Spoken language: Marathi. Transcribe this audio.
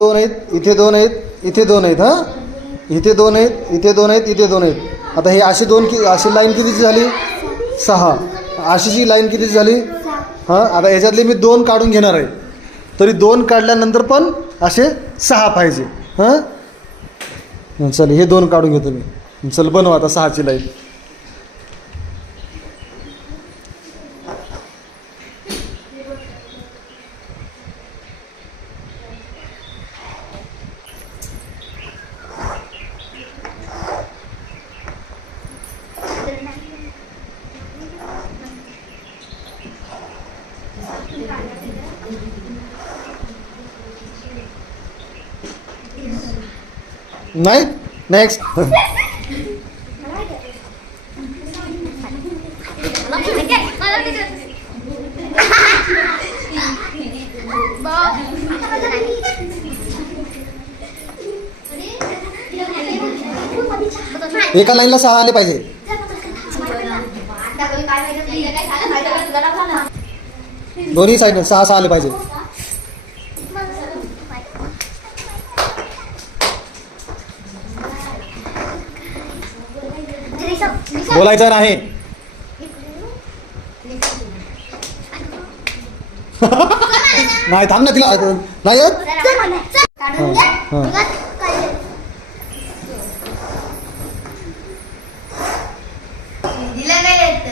दोन आहेत, इथे दोन आहेत, इथे दोन आहेत. हां, इथे दोन आहेत, इथे दोन आहेत, इथे दोन आहेत. आता हे अशी अशी लाईन कितीची झाली? 6. अशीची लाईन कितीची झाली? हां, आता याच्यातले मी 2 काढून घेणार आहे. तरी 2 काढल्यानंतर पण असे 6 पाहिजे. हां, चल हे 2 काढून घेतो मी. चल बनव आता 6ची लाईन. नाही, नेक्स्ट. एका लाईनला 6 आले पाहिजे. दोन्ही साईड 6 आले पाहिजे. बोलायचं नाही. नाही, थांब ना, तिला नाही येत. दिलं नाही येत.